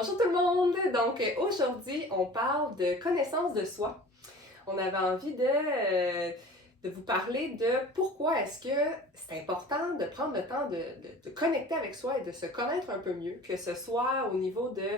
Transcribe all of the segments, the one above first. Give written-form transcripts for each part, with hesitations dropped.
Bonjour tout le monde! Donc aujourd'hui, on parle de connaissance de soi. On avait envie de vous parler de pourquoi est-ce que c'est important de prendre le temps de connecter avec soi et de se connaître un peu mieux, que ce soit au niveau de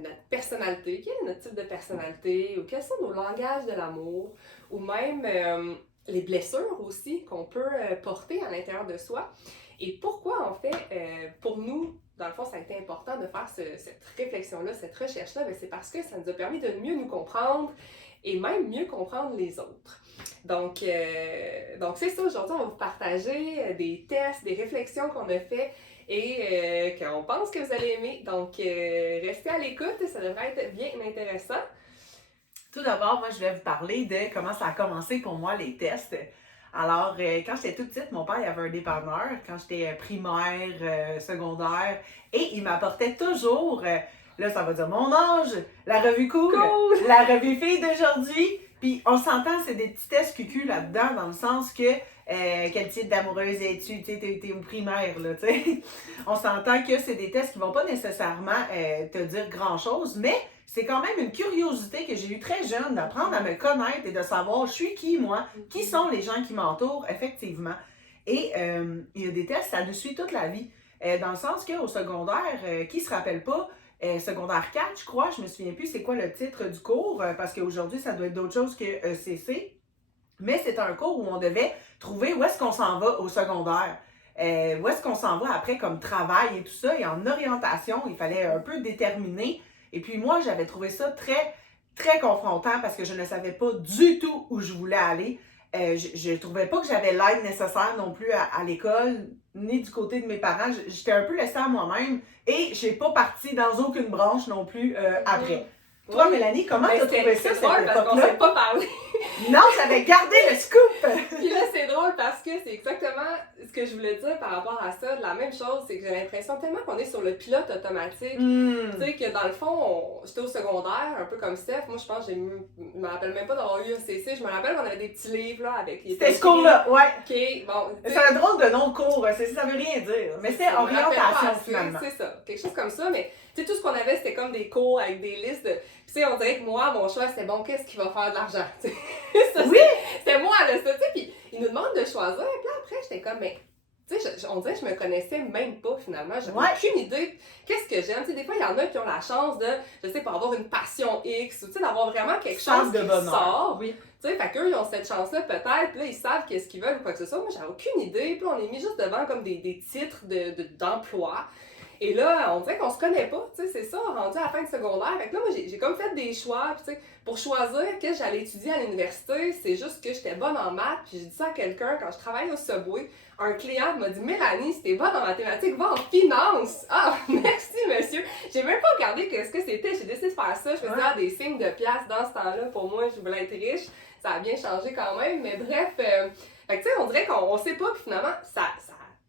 notre personnalité, quel est notre type de personnalité, ou quels sont nos langages de l'amour, ou même les blessures aussi qu'on peut porter à l'intérieur de soi. Et pourquoi en fait, pour nous, dans le fond, ça a été important de faire cette réflexion-là, cette recherche-là, c'est parce que ça nous a permis de mieux nous comprendre et même mieux comprendre les autres. Donc c'est ça, aujourd'hui, on va vous partager des tests, des réflexions qu'on a fait et qu'on pense que vous allez aimer. Donc, restez à l'écoute, ça devrait être bien intéressant. Tout d'abord, moi, je vais vous parler de comment ça a commencé pour moi, les tests. Alors, quand j'étais toute petite, mon père il avait un dépanneur quand j'étais primaire, secondaire, et il m'apportait toujours, là, ça va dire mon âge, la revue cool, la revue fille d'aujourd'hui. Puis, on s'entend, c'est des petits tests cucu là-dedans, dans le sens que quel type d'amoureuse es-tu? Tu sais, t'es au primaire, là, tu sais. On s'entend que c'est des tests qui vont pas nécessairement te dire grand-chose, mais c'est quand même une curiosité que j'ai eue très jeune d'apprendre à me connaître et de savoir je suis qui, moi, qui sont les gens qui m'entourent, effectivement. Et il y a des tests, ça nous suit toute la vie. Dans le sens qu'au secondaire, qui se rappelle pas, secondaire 4, je crois, je me souviens plus c'est quoi le titre du cours, parce qu'aujourd'hui, ça doit être d'autre chose que ECC. Mais c'est un cours où on devait trouver où est-ce qu'on s'en va au secondaire. Où est-ce qu'on s'en va après comme travail et tout ça. Et en orientation, il fallait un peu déterminer. Et puis moi, j'avais trouvé ça très, très confrontant parce que je ne savais pas du tout où je voulais aller. Je ne trouvais pas que j'avais l'aide nécessaire non plus à l'école, ni du côté de mes parents. J'étais un peu laissée à moi-même et je n'ai pas parti dans aucune branche non plus après. Toi, Mélanie, comment tu as trouvé ça, cette époque-là? Parce qu'on ne s'est pas parlé. Non, j'avais gardé le scoop! Puis là, c'est drôle parce que c'est exactement ce que je voulais dire par rapport à ça. La même chose, c'est que j'ai l'impression tellement qu'on est sur le pilote automatique. Tu sais, que dans le fond, j'étais au secondaire, un peu comme Steph. Moi, je pense que je me rappelle même pas d'avoir eu un CC. Je me rappelle qu'on avait des petits livres là avec les. C'était ce cours-là, ouais. OK, bon. C'est un drôle de nom de cours, ça veut rien dire. Mais c'est orientation finalement. C'est ça, quelque chose comme ça, mais tu sais, tout ce qu'on avait, c'était comme des cours avec des listes. Puis tu sais, on dirait que moi, mon choix, c'était bon, qu'est-ce qui va faire de l'argent? Oui! C'était moi, là, ça, tu sais. Puis ils nous demandent de choisir. Puis là, après, j'étais comme, mais. Tu sais, on dirait que je me connaissais même pas finalement. J'avais aucune idée de qu'est-ce que j'aime. Tu sais, des fois, il y en a qui ont la chance de, je sais pas, avoir une passion X ou tu sais, d'avoir vraiment quelque chose qui sort. Oui. Tu sais, fait qu'eux, ils ont cette chance-là peut-être. Puis là, ils savent qu'est-ce qu'ils veulent ou quoi que ce soit. Moi, j'avais aucune idée. Puis on est mis juste devant comme des titres d'emploi. Et là, on dirait qu'on se connaît pas, tu sais, c'est ça, rendu à la fin de secondaire. Fait que là, moi, j'ai comme fait des choix, puis tu sais, pour choisir que j'allais étudier à l'université, c'est juste que j'étais bonne en maths, puis j'ai dit ça à quelqu'un quand je travaillais au Subway. Un client m'a dit « Mélanie, si t'es bonne en mathématiques, va en finance! » Ah, merci, monsieur! J'ai même pas regardé ce que c'était, j'ai décidé de faire ça, je faisais des signes de pièces dans ce temps-là, pour moi, je voulais être riche. Ça a bien changé quand même, mais bref, fait que tu sais, on dirait qu'on sait pas, puis finalement, tu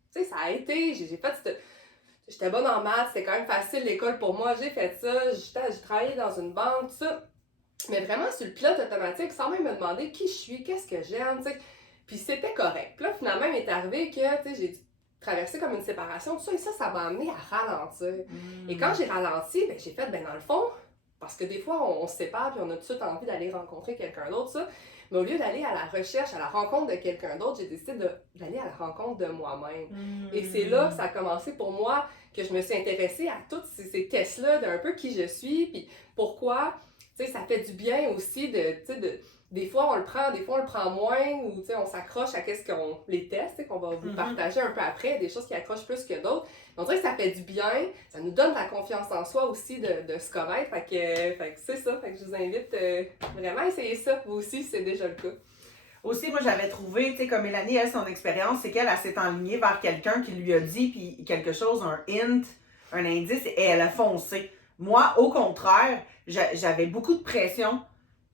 sais, ça a été, j'ai fait cette... J'étais bonne en maths, c'était quand même facile l'école pour moi, j'ai fait ça, j'ai travaillé dans une banque, tout ça. Mais vraiment sur le pilote automatique, sans même me demander qui je suis, qu'est-ce que j'aime, tu sais. Puis c'était correct. Puis là, finalement, il m'est arrivé que, tu sais, j'ai traversé comme une séparation, tout ça, et ça m'a amené à ralentir. Et quand j'ai ralenti, ben, j'ai fait, ben dans le fond, parce que des fois, on se sépare, puis on a tout de suite envie d'aller rencontrer quelqu'un d'autre, ça. Mais au lieu d'aller à la recherche, à la rencontre de quelqu'un d'autre, j'ai décidé d'aller à la rencontre de moi-même. Et c'est là que ça a commencé pour moi, que je me suis intéressée à tous ces tests-là d'un peu qui je suis, puis pourquoi, tu sais, ça fait du bien aussi des fois on le prend, des fois on le prend moins, ou tu sais, on s'accroche à les tests qu'on va vous partager un peu après, des choses qui accrochent plus que d'autres. On dirait que ça fait du bien, ça nous donne de la confiance en soi aussi de se connaître, fait que c'est ça, fait que je vous invite vraiment à essayer ça, vous aussi, si c'est déjà le cas. Aussi, moi, j'avais trouvé, tu sais, comme Mélanie, elle, son expérience, c'est qu'elle s'est enlignée vers quelqu'un qui lui a dit puis quelque chose, un hint, un indice, et elle a foncé. Moi, au contraire, j'avais beaucoup de pression.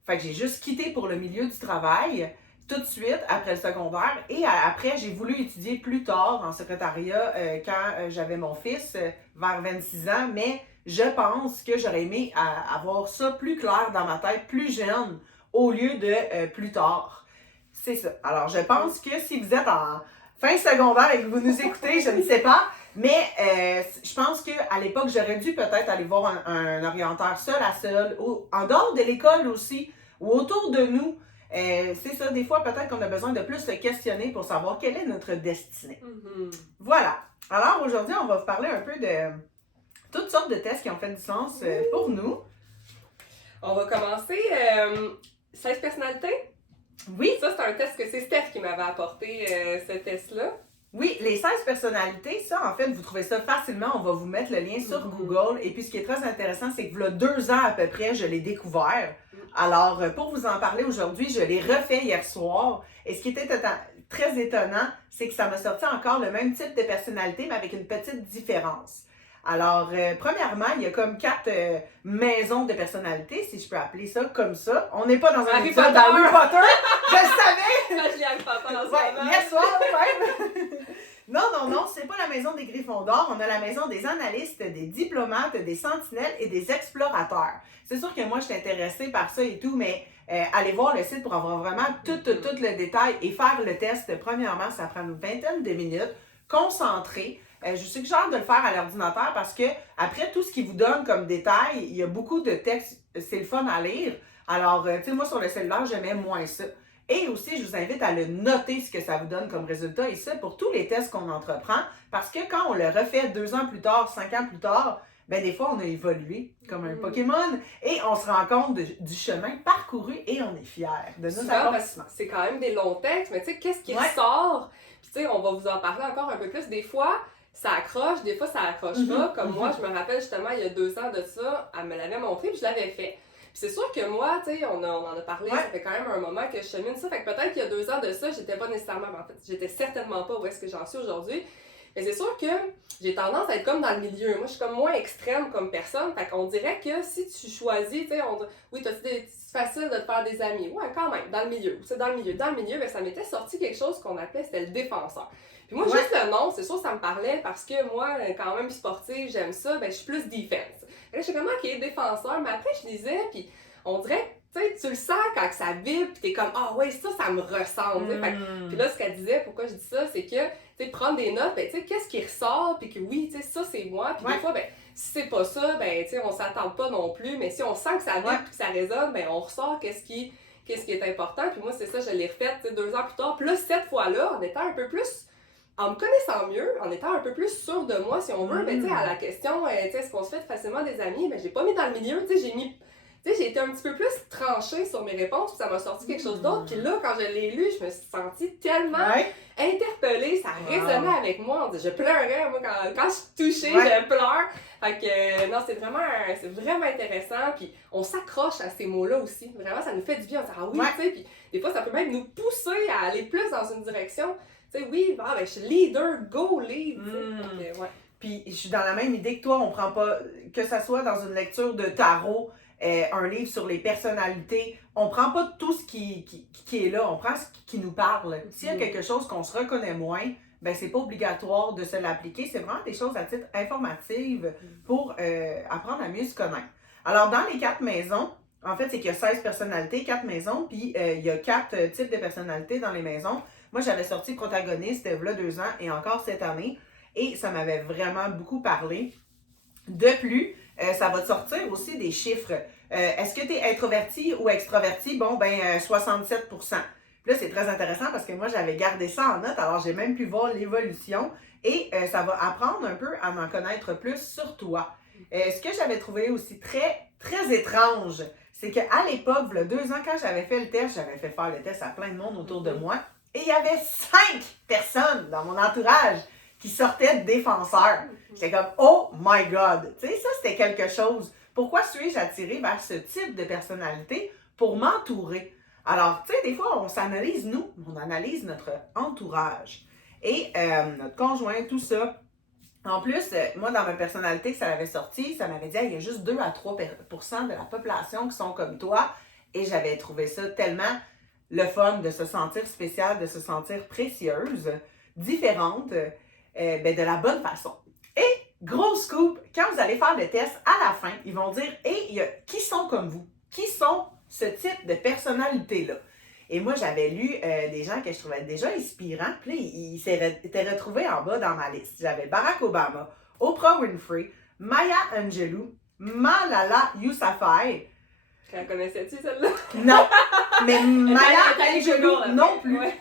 Fait que j'ai juste quitté pour le milieu du travail tout de suite après le secondaire. Et après, j'ai voulu étudier plus tard en secrétariat quand j'avais mon fils vers 26 ans. Mais je pense que j'aurais aimé avoir ça plus clair dans ma tête, plus jeune, au lieu de plus tard. C'est ça. Alors, je pense que si vous êtes en fin secondaire et que vous nous écoutez, je ne sais pas, Mais je pense qu'à l'époque, j'aurais dû peut-être aller voir un orienteur seul à seul, ou en dehors de l'école aussi, ou autour de nous. C'est ça, des fois, peut-être qu'on a besoin de plus se questionner pour savoir quelle est notre destinée. Voilà. Alors, aujourd'hui, on va vous parler un peu de toutes sortes de tests qui ont fait du sens pour nous. On va commencer 16 personnalités. Oui. Ça, c'est un test que c'est Steph qui m'avait apporté, ce test-là. Oui, les 16 personnalités, ça, en fait, vous trouvez ça facilement. On va vous mettre le lien sur Google. Et puis, ce qui est très intéressant, c'est que, il y a 2 ans à peu près, je l'ai découvert. Alors, pour vous en parler aujourd'hui, je l'ai refait hier soir. Et ce qui était très étonnant, c'est que ça m'a sorti encore le même type de personnalité, mais avec une petite différence. Alors, premièrement, il y a comme 4 maisons de personnalité, si je peux appeler ça comme ça. On n'est pas dans un épisode d'Harry Potter. Je le savais! Je l'ai Harry Potter dans ce moment. Yes, soir, ouais. Non, c'est pas la maison des Gryffondors. On a la maison des analystes, des diplomates, des sentinelles et des explorateurs. C'est sûr que moi, je suis intéressée par ça et tout, mais allez voir le site pour avoir vraiment tout le détail et faire le test. Premièrement, ça prend une vingtaine de minutes, concentré. Je vous suggère de le faire à l'ordinateur parce que après tout ce qu'il vous donne comme détail, il y a beaucoup de textes, c'est le fun à lire. Alors, tu sais, moi sur le cellulaire, j'aimais moins ça. Et aussi, je vous invite à le noter ce que ça vous donne comme résultat. Et ça, pour tous les tests qu'on entreprend, parce que quand on le refait 2 ans plus tard, 5 ans plus tard, ben des fois, on a évolué comme un Pokémon et on se rend compte du chemin parcouru et on est fiers de notre accomplissement. C'est quand même des longs textes, mais tu sais, qu'est-ce qui ressort? Puis tu sais, on va vous en parler encore un peu plus. Des fois, ça accroche, des fois, ça accroche pas. Comme moi, je me rappelle justement, il y a 2 ans de ça, elle me l'avait montré puis je l'avais fait. Puis c'est sûr que moi, tu sais, on en a parlé, ça fait quand même un moment que je chemine ça. Fait que peut-être qu'il y a 2 ans de ça, j'étais pas nécessairement, en fait, j'étais certainement pas où est-ce que j'en suis aujourd'hui. Mais c'est sûr que j'ai tendance à être comme dans le milieu. Moi, je suis comme moins extrême comme personne. Fait qu'on dirait que si tu choisis, tu sais, oui, c'est facile de te faire des amis. Ouais, quand même, dans le milieu. C'est dans le milieu. Dans le milieu, ben, ça m'était sorti quelque chose qu'on appelait, c'était le défenseur. Puis moi, juste le nom, c'est sûr, ça me parlait parce que moi, quand même sportive, j'aime ça, ben, je suis plus defense. Et là, je suis comme, ok, défenseur, mais après, je lisais, puis on dirait, tu le sens quand ça vibre, puis t'es comme, ah ouais, ça me ressemble. Puis là, ce qu'elle disait, pourquoi je dis ça, c'est que, tu sais, prendre des notes, ben, tu sais, qu'est-ce qui ressort, puis que oui, tu sais, ça, c'est moi. Puis des fois, ben, si c'est pas ça, ben, tu sais, on s'attend pas non plus, mais si on sent que ça vibre, puis que ça résonne, ben, on ressort qu'est-ce qui est important. Puis moi, c'est ça, je l'ai refait, tu sais, 2 ans plus tard. Puis là, cette fois-là, en étant un peu plus, en me connaissant mieux, en étant un peu plus sûre de moi, si on veut, ben, tu sais, à la question, tu sais, est-ce qu'on se fait facilement des amis, ben, j'ai pas mis dans le milieu, tu sais, j'ai été un petit peu plus tranchée sur mes réponses, puis ça m'a sorti quelque chose d'autre. Puis là, quand je l'ai lu, je me suis sentie tellement interpellée, ça résonnait avec moi. Je pleurais, moi, quand je suis touchée, je pleure. Fait que, non, c'est vraiment intéressant. Puis on s'accroche à ces mots-là aussi. Vraiment, ça nous fait du bien. On se dit, ah oui, tu sais, puis des fois, ça peut même nous pousser à aller plus dans une direction. Tu sais, oui, ben, je suis leader, go lead. Puis je suis dans la même idée que toi, on prend pas, que ça soit dans une lecture de tarot, un livre sur les personnalités, on prend pas tout ce qui est là, on prend ce qui nous parle. S'il y a quelque chose qu'on se reconnaît moins, ben c'est pas obligatoire de se l'appliquer, c'est vraiment des choses à titre informatif pour apprendre à mieux se connaître. Alors dans les 4 maisons, en fait c'est qu'il y a 16 personnalités, 4 maisons, puis il y a 4 types de personnalités dans les maisons. Moi j'avais sorti protagoniste il y a 2 ans et encore cette année, et ça m'avait vraiment beaucoup parlé. De plus, ça va te sortir aussi des chiffres. Est-ce que tu es introverti ou extroverti? Bon, ben 67%. Puis là, c'est très intéressant parce que moi, j'avais gardé ça en note, alors j'ai même pu voir l'évolution et ça va apprendre un peu à m'en connaître plus sur toi. Ce que j'avais trouvé aussi très, très étrange, c'est qu'à l'époque, il y a 2 ans, quand j'avais fait le test, j'avais fait faire le test à plein de monde autour de moi et il y avait 5 personnes dans mon entourage qui sortaient de défenseurs. J'étais comme, oh my God! Tu sais, ça, c'était quelque chose. Pourquoi suis-je attirée vers ce type de personnalité? Pour m'entourer. Alors, tu sais, des fois, on s'analyse, nous, on analyse notre entourage. Et notre conjoint, tout ça. En plus, moi, dans ma personnalité que ça avait sorti, ça m'avait dit, il y a juste 2 à 3% de la population qui sont comme toi. Et j'avais trouvé ça tellement le fun de se sentir spéciale, de se sentir précieuse, différente, de la bonne façon. Et, gros scoop, quand vous allez faire le test, à la fin, ils vont dire, qui sont comme vous? Qui sont ce type de personnalité-là? Et moi, j'avais lu des gens que je trouvais déjà inspirants. Puis là, ils s'étaient retrouvés en bas dans ma liste. J'avais Barack Obama, Oprah Winfrey, Maya Angelou, Malala Yousafzai. Tu la connaissais-tu, celle-là? Non, mais Maya Elle est Angelou Google, non plus. Ouais.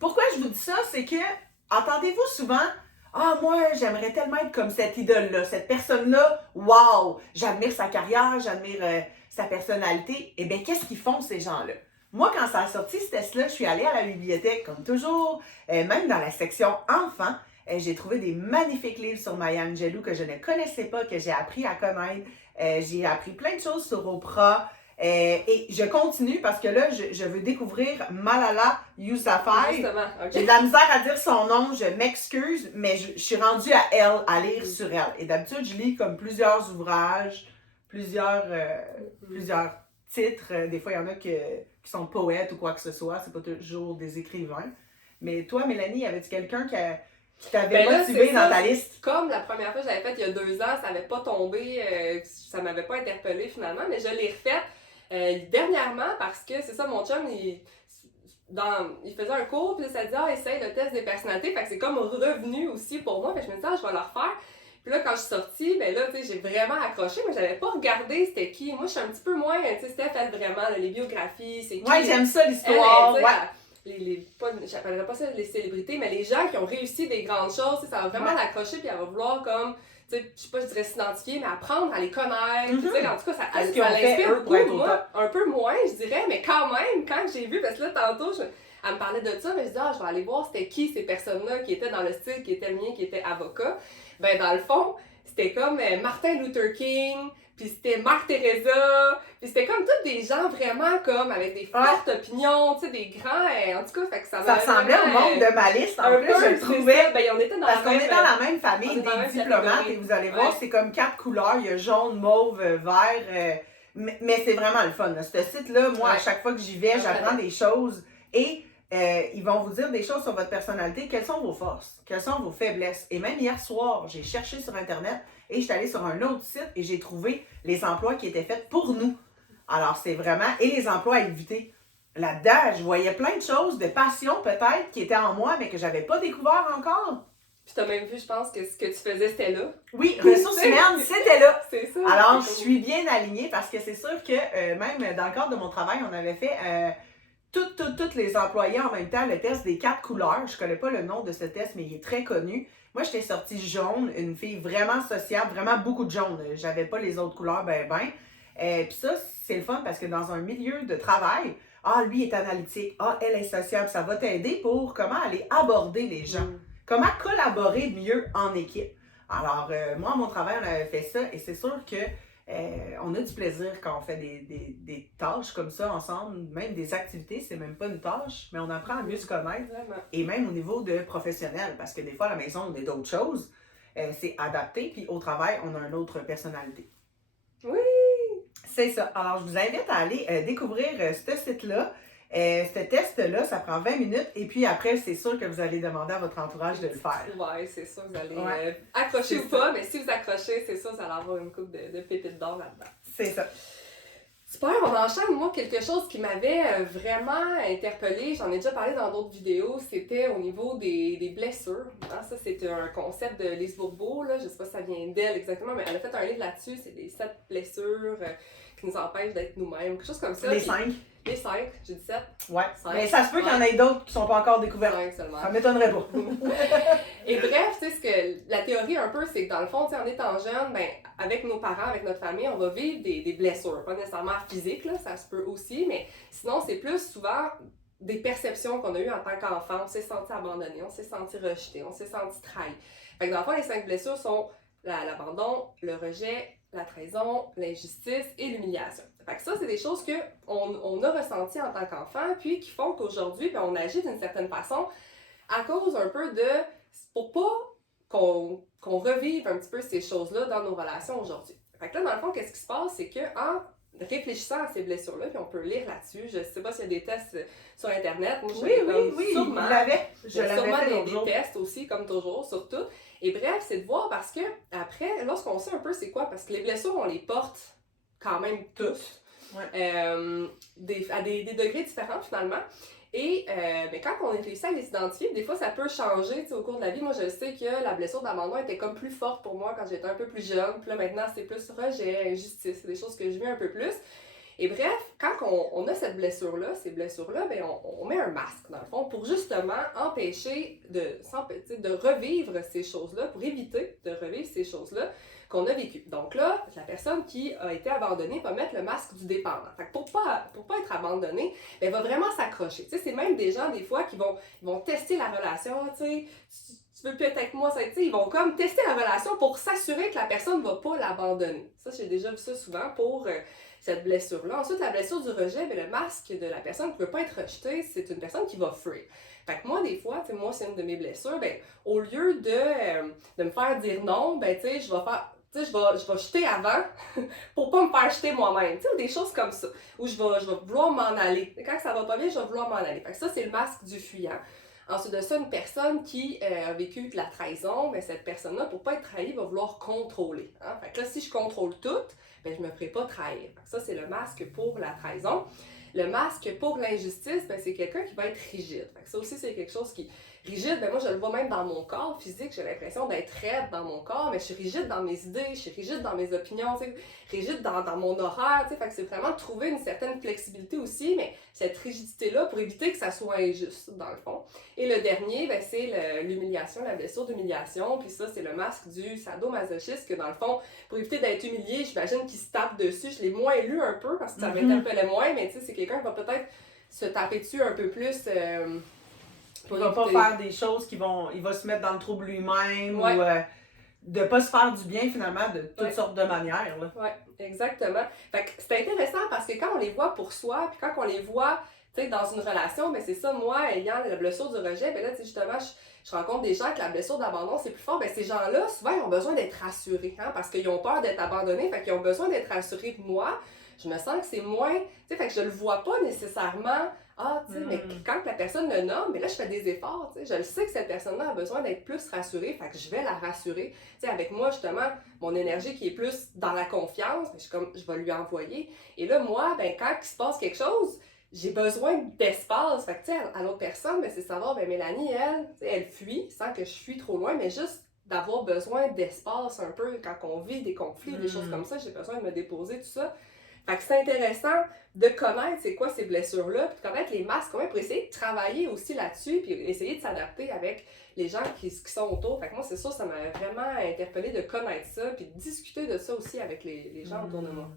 Pourquoi je vous dis ça? C'est que, entendez-vous souvent, ah, moi, j'aimerais tellement être comme cette idole-là, cette personne-là, wow! J'admire sa carrière, j'admire sa personnalité. Eh bien, qu'est-ce qu'ils font, ces gens-là? Moi, quand ça a sorti, ce test-là, je suis allée à la bibliothèque, comme toujours, même dans la section enfants. J'ai trouvé des magnifiques livres sur Maya Angelou que je ne connaissais pas, que j'ai appris à connaître. J'ai appris plein de choses sur Oprah. Et je continue parce que là, je veux découvrir Malala Yousafzai. Justement, ok. J'ai de la misère à dire son nom, je m'excuse, mais je suis rendue à elle, à lire sur elle. Et d'habitude, je lis comme plusieurs ouvrages, plusieurs titres. Des fois, il y en a qui sont poètes ou quoi que ce soit. C'est pas toujours des écrivains. Mais toi, Mélanie, y avait-tu quelqu'un qui t'avait motivé dans ta liste? Comme la première fois que je l'avais faite il y a 2 ans, ça n'avait pas tombé, ça m'avait pas interpellée finalement, mais je l'ai refaite dernièrement parce que c'est ça, mon chum, il faisait un cours, puis ça dit essaye le test des personnalités, fait que c'est comme revenu aussi pour moi, fait que je me disais je vais le refaire. Puis là, quand je suis sortie, ben là, tu sais, j'ai vraiment accroché, mais j'avais pas regardé c'était qui. Moi, je suis un petit peu moins, tu sais, Steph, elle, vraiment, là, les biographies, c'est qui. Ouais, j'aime ça, l'histoire. J'appellerais pas ça les célébrités, mais les gens qui ont réussi des grandes choses, ça va vraiment l'accrocher, puis elle va vouloir comme, tu sais, je sais pas, je dirais s'identifier, mais apprendre à les connaître. Tu sais, en tout cas, ça l'inspire beaucoup. Moi, un peu moins, je dirais, mais quand même, quand j'ai vu, parce que là, tantôt, elle me parlait de ça, mais je dis, je vais aller voir c'était qui ces personnes-là qui étaient dans le style, qui était le mien, qui était avocat. Ben, dans le fond, c'était comme Martin Luther King, puis c'était Mère Teresa, puis c'était comme tous des gens vraiment comme avec des fortes opinions, tu sais, des grands, en tout cas, fait que ça ressemblait au monde de ma liste, en plus, je le trouvais. Ben, on était parce qu'on est dans la même famille des diplomates, et vous allez voir, c'est comme 4 couleurs, il y a jaune, mauve, vert, mais c'est vraiment le fun. Là. Ce site-là, moi, à chaque fois que j'y vais, j'apprends des choses, et ils vont vous dire des choses sur votre personnalité, quelles sont vos forces, quelles sont vos faiblesses. Et même hier soir, j'ai cherché sur Internet, et je suis allée sur un autre site et j'ai trouvé les emplois qui étaient faits pour nous. Alors, c'est vraiment... Et les emplois à éviter. Là-dedans, je voyais plein de choses, de passions peut-être, qui étaient en moi, mais que j'avais pas découvert encore. Puis t'as même vu, je pense, que ce que tu faisais, c'était là. Oui, ressources humaines, c'était là. C'est ça. Alors, je suis bien alignée parce que c'est sûr que même dans le cadre de mon travail, on avait fait... Toutes les employés en même temps, le test des 4 couleurs. Je connais pas le nom de ce test, mais il est très connu. Moi, j'étais sortie jaune, une fille vraiment sociable, vraiment beaucoup de jaune. J'avais pas les autres couleurs, Puis ça, c'est le fun parce que dans un milieu de travail, lui est analytique, elle est sociable, ça va t'aider pour comment aller aborder les gens, comment collaborer mieux en équipe. Alors, moi, à mon travail, on avait fait ça et c'est sûr que on a du plaisir quand on fait des tâches comme ça ensemble, même des activités, c'est même pas une tâche, mais on apprend à mieux se connaître. Vraiment. Et même au niveau de professionnel, parce que des fois à la maison on est d'autres choses, c'est adapté, puis au travail on a une autre personnalité. Oui! C'est ça. Alors je vous invite à aller découvrir ce site-là. Ce test-là, ça prend 20 minutes et puis après, c'est sûr que vous allez demander à votre entourage de le faire. Oui, c'est sûr, vous allez accrocher ou pas, mais si vous accrochez, c'est sûr, vous allez avoir une coupe de pépites d'or là-dedans. C'est ça. Super, on enchaîne. Moi, quelque chose qui m'avait vraiment interpellée, j'en ai déjà parlé dans d'autres vidéos, c'était au niveau des blessures. Ça, c'est un concept de Lise Bourbeau, là. Je sais pas si ça vient d'elle exactement, mais elle a fait un livre là-dessus, c'est les 7 blessures qui nous empêchent d'être nous-mêmes, quelque chose comme ça. Les 5. Les 5, j'ai dit 7. Ouais. 5, mais ça se peut qu'il y en ait d'autres qui sont pas encore découvertes. 5 seulement. Ça m'étonnerait pas. Et bref, tu sais, ce que la théorie un peu, c'est que dans le fond, en étant jeune, avec nos parents, avec notre famille, on va vivre des blessures. Pas nécessairement physiques, là, ça se peut aussi, mais sinon, c'est plus souvent des perceptions qu'on a eues en tant qu'enfant. On s'est senti abandonné, on s'est senti rejeté, on s'est senti trahi. Fait que dans le fond, les 5 blessures sont l'abandon, le rejet, la trahison, l'injustice et l'humiliation. Fait que ça, c'est des choses qu'on a ressenties en tant qu'enfant, puis qui font qu'aujourd'hui, on agit d'une certaine façon à cause un peu de... pour pas qu'on revive un petit peu ces choses-là dans nos relations aujourd'hui. Fait que là, dans le fond, qu'est-ce qui se passe? C'est qu'en réfléchissant à ces blessures-là, puis on peut lire là-dessus, je sais pas s'il y a des tests sur Internet. Moi, oui, sûrement. Je l'avais fait des tests aussi, comme toujours, sur tout. Et bref, c'est de voir parce que après, lorsqu'on sait un peu c'est quoi, parce que les blessures, on les porte quand même tous. à des degrés différents finalement. Et mais quand on réussit à les identifier, des fois ça peut changer au cours de la vie. Moi je sais que la blessure d'abandon était comme plus forte pour moi quand j'étais un peu plus jeune. Puis là maintenant c'est plus rejet, injustice, c'est des choses que je vis un peu plus. Et bref, quand on a cette blessure-là, ces blessures-là, ben on met un masque, dans le fond, pour justement empêcher de revivre ces choses-là, pour éviter de revivre ces choses-là qu'on a vécues. Donc là, la personne qui a été abandonnée va mettre le masque du dépendant. Fait que pour pas être abandonnée, ben, elle va vraiment s'accrocher. C'est même des gens, des fois, qui vont tester la relation, tu veux plus être avec moi, ils vont comme tester la relation pour s'assurer que la personne ne va pas l'abandonner. Ça, j'ai déjà vu ça souvent pour cette blessure-là. Ensuite, la blessure du rejet, bien, le masque de la personne qui ne veut pas être rejetée, c'est une personne qui va fuir. Fait que moi, des fois, moi, c'est une de mes blessures, bien, au lieu de me faire dire non, ben, je vais faire... je vais jeter avant pour pas me faire jeter moi-même. Ou des choses comme ça. Où je vais vouloir m'en aller. Quand ça va pas bien, je vais vouloir m'en aller. Fait que ça, c'est le masque du fuyant. Ensuite de ça, une personne qui a vécu de la trahison, bien, cette personne-là, pour pas être trahie, va vouloir contrôler. Hein? Fait que là, si je contrôle tout, bien, je me ferai pas trahir. Fait que ça, c'est le masque pour la trahison. Le masque pour l'injustice, bien, c'est quelqu'un qui va être rigide. Fait que ça aussi, c'est quelque chose qui... Rigide, ben moi je le vois même dans mon corps physique, j'ai l'impression d'être raide dans mon corps, mais je suis rigide dans mes idées, je suis rigide dans mes opinions, rigide dans mon horaire, fait que c'est vraiment de trouver une certaine flexibilité aussi, mais cette rigidité-là pour éviter que ça soit injuste dans le fond. Et le dernier, ben, c'est l'humiliation, la blessure d'humiliation, puis ça c'est le masque du sadomasochiste, que dans le fond, pour éviter d'être humilié, j'imagine qu'il se tape dessus, je l'ai moins lu un peu parce que ça m'interpellait moins, mais c'est quelqu'un qui va peut-être se taper dessus un peu plus... il va pas faire des choses il va se mettre dans le trouble lui-même ou de pas se faire du bien finalement de toutes sortes de manières. Oui, exactement. Fait que c'est intéressant parce que quand on les voit pour soi, puis quand on les voit dans une relation, ben c'est ça, moi, ayant la blessure du rejet, ben là, justement, je rencontre des gens que la blessure d'abandon, c'est plus fort. Ben ces gens-là, souvent, ils ont besoin d'être rassurés, hein, parce qu'ils ont peur d'être abandonnés, fait qu'ils ont besoin d'être rassurés de moi. Je me sens que c'est moins, fait que je le vois pas nécessairement. Mais quand la personne le nomme, mais là, je fais des efforts, je le sais que cette personne-là a besoin d'être plus rassurée, fait que je vais la rassurer. Avec moi, justement, mon énergie qui est plus dans la confiance, je vais lui envoyer. Et là, moi, ben, quand il se passe quelque chose, j'ai besoin d'espace. Fait que, à l'autre personne, ben, c'est savoir, ben, Mélanie, elle fuit, sans que je fuis trop loin, mais juste d'avoir besoin d'espace un peu quand on vit des conflits, des choses comme ça, j'ai besoin de me déposer, tout ça. Fait que c'est intéressant de connaître c'est quoi ces blessures-là, puis de connaître les masques quand même pour essayer de travailler aussi là-dessus, puis essayer de s'adapter avec les gens qui sont autour. Fait que moi, c'est sûr, ça m'a vraiment interpellée de connaître ça, puis de discuter de ça aussi avec les gens autour de moi.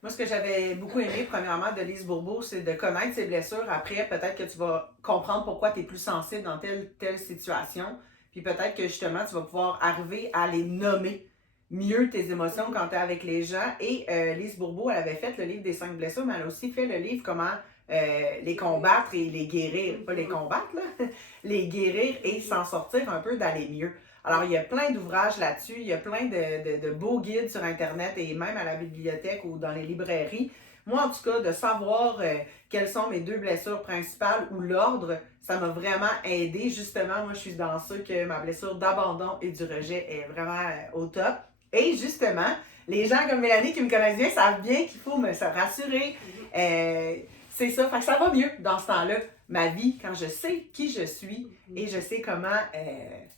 Moi, ce que j'avais beaucoup aimé, premièrement, de Lise Bourbeau, c'est de connaître ses blessures. Après, peut-être que tu vas comprendre pourquoi tu es plus sensible dans telle situation, puis peut-être que justement, tu vas pouvoir arriver à les nommer mieux tes émotions quand tu es avec les gens. Et Lise Bourbeau, elle avait fait le livre des 5 blessures, mais elle a aussi fait le livre comment les combattre et les guérir. Pas les combattre, là, les guérir et s'en sortir un peu, d'aller mieux. Alors, il y a plein d'ouvrages là-dessus, il y a plein de beaux guides sur Internet et même à la bibliothèque ou dans les librairies. Moi, en tout cas, de savoir quelles sont mes 2 blessures principales ou l'ordre, ça m'a vraiment aidé. Justement, moi, je suis dans ceux que ma blessure d'abandon et du rejet est vraiment au top. Et justement, les gens comme Mélanie qui me connaissent bien savent bien qu'il faut se rassurer. C'est ça, fait que ça va mieux dans ce temps-là. Ma vie, quand je sais qui je suis et je sais comment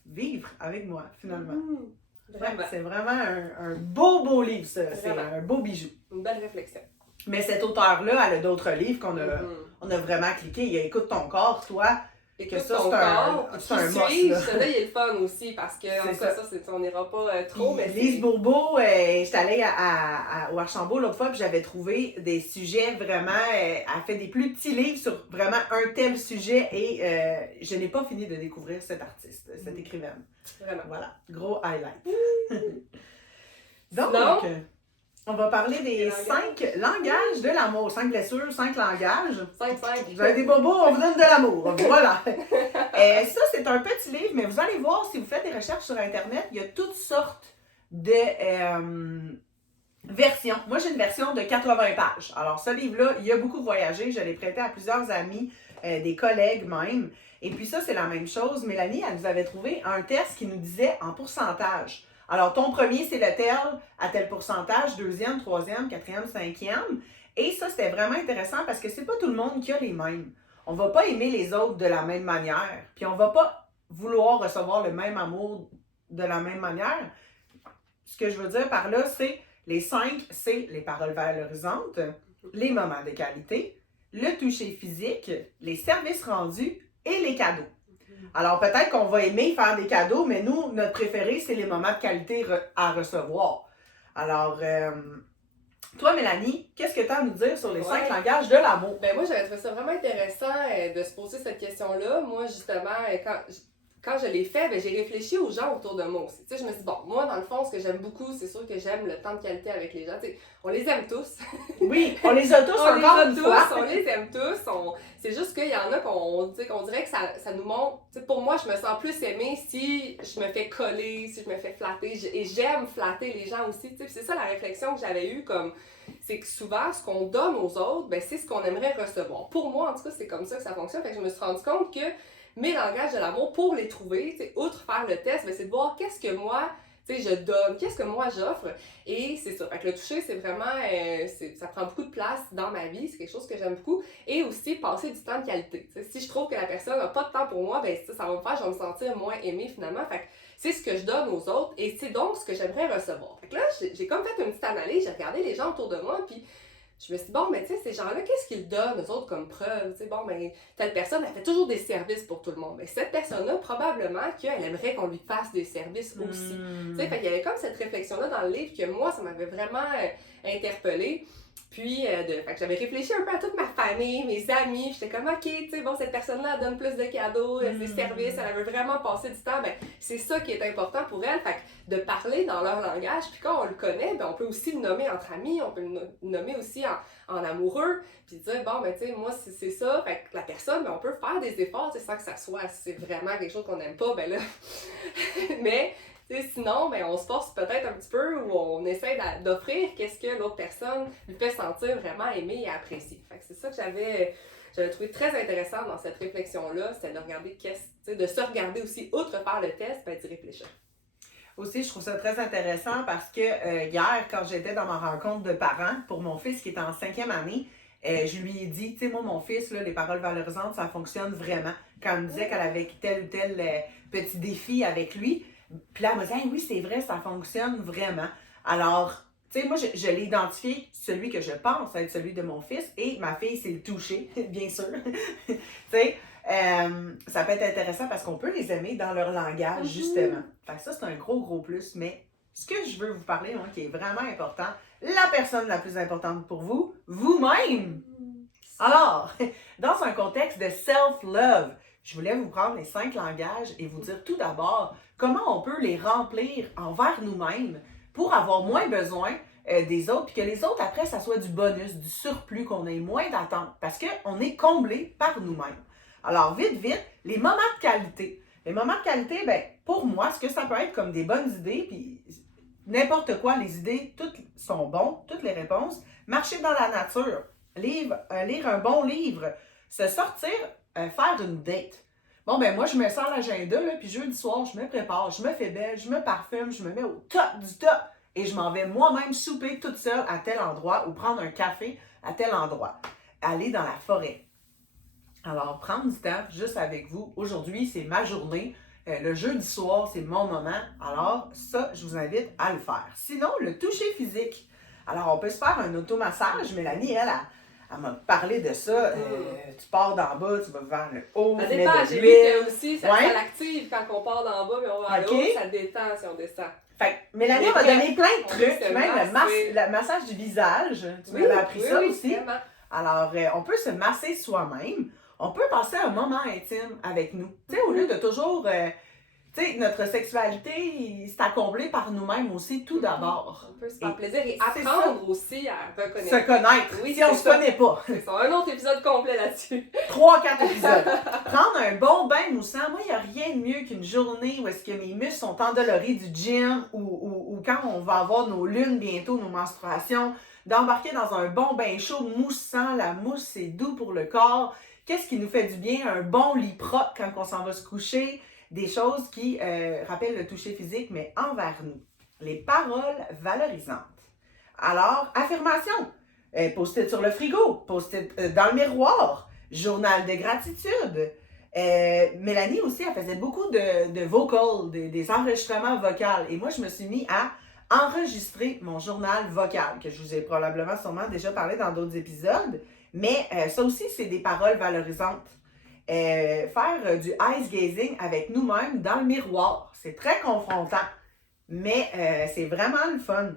vivre avec moi, finalement. C'est vraiment un beau livre, ça. C'est un beau bijou. Une belle réflexion. Mais cet auteur-là, elle a d'autres livres qu'on a vraiment cliqué. Il y a Écoute ton corps, toi. Et que ça, c'est un must. Celui-là, il est le fun aussi parce que on n'ira pas trop. Mais Lise Bourbeau, j'étais allée au Archambault l'autre fois, puis j'avais trouvé des sujets vraiment. Elle fait des plus petits livres sur vraiment un tel sujet et je n'ai pas fini de découvrir cet artiste, cette écrivaine. Vraiment. Voilà, gros highlight. Donc, on va parler des 5 langages de l'amour. 5 blessures, 5 langages. 5. Vous avez des bobos, on vous donne de l'amour. Voilà. Ça, c'est un petit livre, mais vous allez voir, si vous faites des recherches sur Internet, il y a toutes sortes de versions. Moi, j'ai une version de 80 pages. Alors, ce livre-là, il a beaucoup voyagé. Je l'ai prêté à plusieurs amis, des collègues même. Et puis ça, c'est la même chose. Mélanie, elle nous avait trouvé un test qui nous disait en pourcentage. Alors, ton premier, c'est le tel, à tel pourcentage, deuxième, troisième, quatrième, cinquième. Et ça, c'était vraiment intéressant parce que c'est pas tout le monde qui a les mêmes. On va pas aimer les autres de la même manière. Puis on va pas vouloir recevoir le même amour de la même manière. Ce que je veux dire par là, c'est les 5, c'est les paroles valorisantes, les moments de qualité, le toucher physique, les services rendus et les cadeaux. Alors peut-être qu'on va aimer faire des cadeaux, mais nous, notre préféré, c'est les moments de qualité à recevoir. Alors, toi, Mélanie, qu'est-ce que tu as à nous dire sur les 5 langages de l'amour? Ben moi, j'avais trouvé ça vraiment intéressant de se poser cette question-là. Moi, justement, quand je l'ai fait, ben, j'ai réfléchi aux gens autour de moi aussi. Tu sais, je me suis dit, bon, moi, dans le fond, ce que j'aime beaucoup, c'est sûr que j'aime le temps de qualité avec les gens. Tu sais, on les aime tous. Oui, on les a tous encore une fois. On les aime tous. C'est juste qu'il y en a qu'on dirait que ça nous montre. Tu sais, pour moi, je me sens plus aimée si je me fais coller, si je me fais flatter. Et j'aime flatter les gens aussi. Tu sais, c'est ça la réflexion que j'avais eue, comme c'est que souvent, ce qu'on donne aux autres, ben, c'est ce qu'on aimerait recevoir. Pour moi, en tout cas, c'est comme ça que ça fonctionne. Fait que je me suis rendu compte que mes langages de l'amour, pour les trouver, outre faire le test, ben, c'est de voir qu'est-ce que moi, je donne, qu'est-ce que moi j'offre. Et c'est ça. Fait que le toucher, c'est vraiment, ça prend beaucoup de place dans ma vie. C'est quelque chose que j'aime beaucoup. Et aussi, passer du temps de qualité. T'sais, si je trouve que la personne n'a pas de temps pour moi, ben, ça va me faire, je vais me sentir moins aimée finalement. Fait que c'est ce que je donne aux autres et c'est donc ce que j'aimerais recevoir. Fait que là, j'ai comme fait une petite analyse, j'ai regardé les gens autour de moi, puis je me suis dit, bon, mais tu sais, ces gens-là, qu'est-ce qu'ils donnent, eux autres, comme preuve? Tu sais, bon, ben, telle personne, elle fait toujours des services pour tout le monde. Mais cette personne-là, probablement qu'elle aimerait qu'on lui fasse des services aussi. Tu sais, fait qu'il y avait comme cette réflexion-là dans le livre que moi, ça m'avait vraiment interpellée. Puis, fait que j'avais réfléchi un peu à toute ma famille, mes amis. J'étais comme, OK, tu sais, bon, cette personne-là, elle donne plus de cadeaux, des services, elle veut vraiment passer du temps. Ben, c'est ça qui est important pour elle. Fait que de parler dans leur langage, puis quand on le connaît, ben, on peut aussi le nommer entre amis, on peut le nommer aussi en amoureux, puis dire, bon, ben, tu sais, moi, c'est ça. Fait que la personne, ben, on peut faire des efforts, tu sais, sans que ça soit, si c'est vraiment quelque chose qu'on n'aime pas, ben là. Mais, sinon, ben, on se force peut-être un petit peu ou on essaie d'offrir qu'est-ce que l'autre personne lui fait sentir vraiment aimé et apprécié. Fait que c'est ça que j'avais trouvé très intéressant dans cette réflexion-là, c'est de regarder de se regarder aussi, outre faire le test, ben, d'y réfléchir. Aussi, je trouve ça très intéressant parce que hier, quand j'étais dans ma rencontre de parents pour mon fils qui est en 5e année, je lui ai dit, tu sais, moi, mon fils, là, les paroles valorisantes, ça fonctionne vraiment. Quand elle me disait qu'elle avait tel ou tel petit défi avec lui, puis là, elle m'a dit, hey, oui, c'est vrai, ça fonctionne vraiment. Alors, tu sais, moi, je l'ai identifié, celui que je pense être celui de mon fils, et ma fille, c'est le toucher, bien sûr. Tu sais, ça peut être intéressant parce qu'on peut les aimer dans leur langage, justement. Fait que ça, c'est un gros plus, mais ce que je veux vous parler, moi, qui est vraiment important, la personne la plus importante pour vous, vous-même. Alors, dans un contexte de self-love, je voulais vous prendre les 5 langages et vous dire tout d'abord comment on peut les remplir envers nous-mêmes pour avoir moins besoin des autres, puis que les autres, après, ça soit du bonus, du surplus, qu'on ait moins d'attente, parce qu'on est comblé par nous-mêmes. Alors, vite, les moments de qualité. Les moments de qualité, ben, pour moi, ce que ça peut être comme des bonnes idées, puis n'importe quoi, les idées, toutes sont bonnes, toutes les réponses. Marcher dans la nature, lire un bon livre, se sortir, faire une date. Bon, ben moi, je me sors l'agenda, là, puis jeudi soir, je me prépare, je me fais belle, je me parfume, je me mets au top du top, et je m'en vais moi-même souper toute seule à tel endroit ou prendre un café à tel endroit. Aller dans la forêt. Alors, prendre du temps juste avec vous. Aujourd'hui, c'est ma journée. Le jeudi soir, c'est mon moment. Alors, ça, je vous invite à le faire. Sinon, le toucher physique. Alors, on peut se faire un automassage. Mélanie, elle m'a parlé de ça. Tu pars d'en bas, tu vas vers le haut. Ça dépend. J'ai vu que aussi, ça l'active quand on part d'en bas, mais on va vers le haut, ça détend si on descend. Fait que Mélanie m'a donné plein de trucs. Même le massage du visage. Tu m'avais appris ça aussi. Vraiment. Alors, on peut se masser soi-même. On peut passer un moment intime avec nous. Tu sais, au lieu de toujours... tu sais, notre sexualité, c'est à combler par nous-mêmes aussi, tout d'abord. On peut se faire plaisir et apprendre aussi à reconnaître. Se connaître, oui, si on se connaît pas. C'est ça, un autre épisode complet là-dessus. 3-4 épisodes. Prendre un bon bain moussant. Moi, il n'y a rien de mieux qu'une journée où est-ce que mes muscles sont endoloris du gym ou quand on va avoir nos lunes bientôt, nos menstruations, d'embarquer dans un bon bain chaud moussant. La mousse, c'est doux pour le corps. Qu'est-ce qui nous fait du bien? Un bon lit propre quand on s'en va se coucher. Des choses qui rappellent le toucher physique, mais envers nous. les paroles valorisantes. Alors, affirmation, post-it sur le frigo, post-it dans le miroir, journal de gratitude. Mélanie aussi, elle faisait beaucoup de vocals, des enregistrements vocaux. Et moi, je me suis mis à enregistrer mon journal vocal, que je vous ai probablement sûrement déjà parlé dans d'autres épisodes. Mais ça aussi, c'est des paroles valorisantes. Faire du ice gazing avec nous-mêmes dans le miroir, c'est très confrontant. Mais c'est vraiment le fun.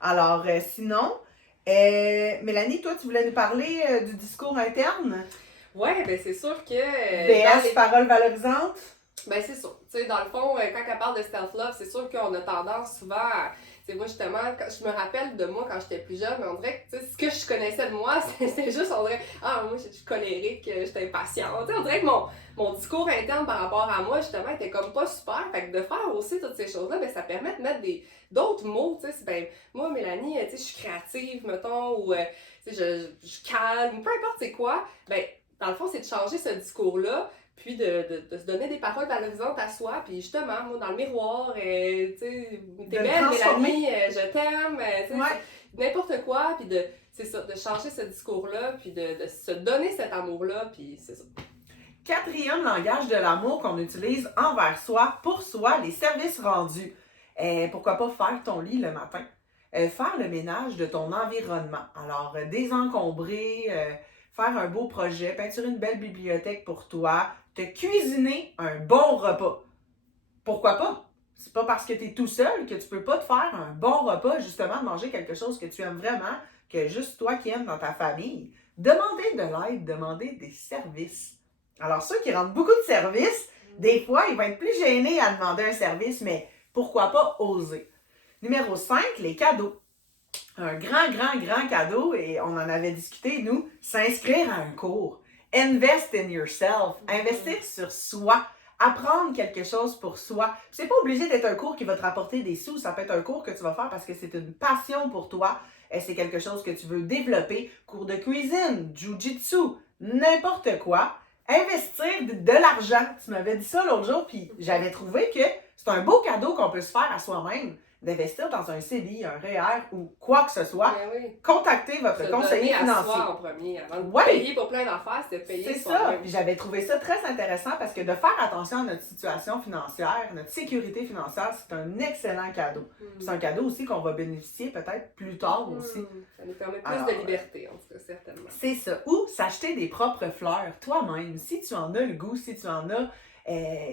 Alors, sinon, Mélanie, toi, tu voulais nous parler du discours interne? Ouais, ben c'est sûr que... BS, paroles valorisantes? Ben c'est sûr. Tu sais, dans le fond, quand elle parle de self-love, c'est sûr qu'on a tendance souvent à... Tu sais, moi, justement, je me rappelle de moi quand j'étais plus jeune, mais on dirait que, tu sais, ce que je connaissais de moi, c'est juste, on dirait, moi, je suis colérique, j'étais impatiente. Tu sais, on dirait que mon discours interne par rapport à moi, justement, était comme pas super. Fait que de faire aussi toutes ces choses-là, ben ça permet de mettre d'autres mots, tu sais. Ben, moi, Mélanie, tu sais, je suis créative, mettons, ou, tu sais, je calme, ou peu importe c'est quoi. Ben, dans le fond, c'est de changer ce discours-là, puis de se donner des paroles valorisantes à soi, puis justement, moi, dans le miroir, tu sais, t'es belle, Mélanie, je t'aime, tu sais, n'importe quoi, puis c'est ça, de changer ce discours-là, puis de se donner cet amour-là, puis c'est ça. 4e langage de l'amour qu'on utilise envers soi, pour soi, les services rendus. Pourquoi pas faire ton lit le matin? Faire le ménage de ton environnement. Alors, désencombrer, faire un beau projet, peinturer une belle bibliothèque pour toi, te cuisiner un bon repas. Pourquoi pas? C'est pas parce que tu es tout seul que tu peux pas te faire un bon repas, justement, de manger quelque chose que tu aimes vraiment, que juste toi qui aimes dans ta famille. Demander de l'aide, demander des services. Alors, ceux qui rendent beaucoup de services, des fois, ils vont être plus gênés à demander un service, mais pourquoi pas oser? Numéro 5, les cadeaux. Un grand cadeau, et on en avait discuté, nous, s'inscrire à un cours. Invest in yourself. Investir sur soi. Apprendre quelque chose pour soi. C'est pas obligé d'être un cours qui va te rapporter des sous. Ça peut être un cours que tu vas faire parce que c'est une passion pour toi. Et c'est quelque chose que tu veux développer. Cours de cuisine, jiu-jitsu, n'importe quoi. Investir de l'argent. Tu m'avais dit ça l'autre jour, puis j'avais trouvé que c'est un beau cadeau qu'on peut se faire à soi-même. D'investir dans un CELI, un REER ou quoi que ce soit, contactez votre conseiller financier. À soi en premier, avant de payer pour plein d'affaires, c'est de payer c'est ça. Puis j'avais trouvé ça très intéressant parce que de faire attention à notre situation financière, notre sécurité financière, c'est un excellent cadeau. C'est un cadeau aussi qu'on va bénéficier peut-être plus tard aussi. Ça nous permet plus de liberté, en tout cas, certainement. C'est ça. Ou s'acheter des propres fleurs toi-même. Si tu en as le goût, si tu en as...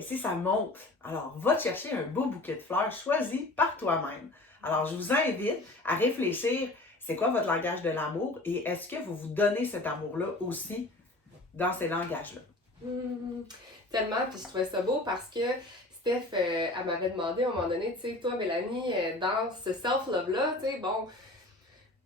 si ça monte, alors va te chercher un beau bouquet de fleurs choisi par toi-même. Alors, je vous invite à réfléchir, c'est quoi votre langage de l'amour et est-ce que vous vous donnez cet amour-là aussi dans ces langages-là? Tellement, puis je trouvais ça beau parce que Steph, elle m'avait demandé à un moment donné, tu sais, toi, Mélanie, dans ce self-love-là, tu sais, bon,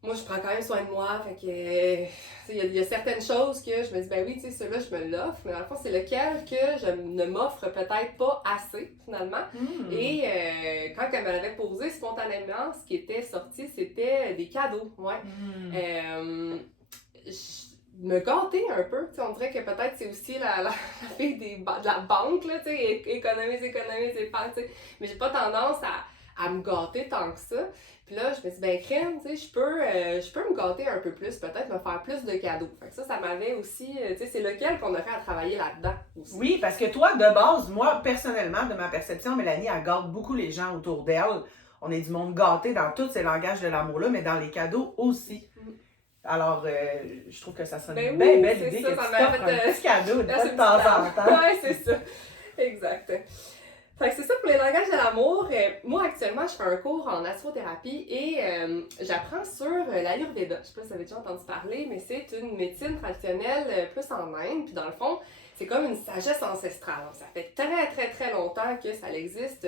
moi, je prends quand même soin de moi, fait que, il y a certaines choses que je me dis, ben oui, tu sais, ceux-là, je me l'offre, mais dans le fond, c'est lequel que je ne m'offre peut-être pas assez, finalement. Et quand elle me l'avait posé spontanément, ce qui était sorti, c'était des cadeaux, me gâter un peu, tu sais, on dirait que peut-être c'est aussi la fille de la banque, là, tu sais, économise, épargne, tu sais, mais j'ai pas tendance à me gâter tant que ça. Puis là, je me dis, ben crème, tu sais, je peux me gâter un peu plus, peut-être me faire plus de cadeaux. Fait que ça m'avait aussi, tu sais, c'est lequel qu'on aurait à travailler là-dedans aussi. Oui, parce que toi, de base, moi, personnellement, de ma perception, Mélanie, elle gâte beaucoup les gens autour d'elle. On est du monde gâté dans tous ces langages de l'amour-là, mais dans les cadeaux aussi. Alors, je trouve que ça serait une belle idée que tu t'offres un petit cadeau de temps en temps. Oui, c'est ça. Exact. Fait que c'est ça pour les langages de l'amour. Moi, actuellement, je fais un cours en astrothérapie et j'apprends sur l'Ayurveda. Je sais pas si vous avez déjà entendu parler, mais c'est une médecine traditionnelle plus en Inde. Puis dans le fond, c'est comme une sagesse ancestrale. Donc, ça fait très longtemps que ça existe,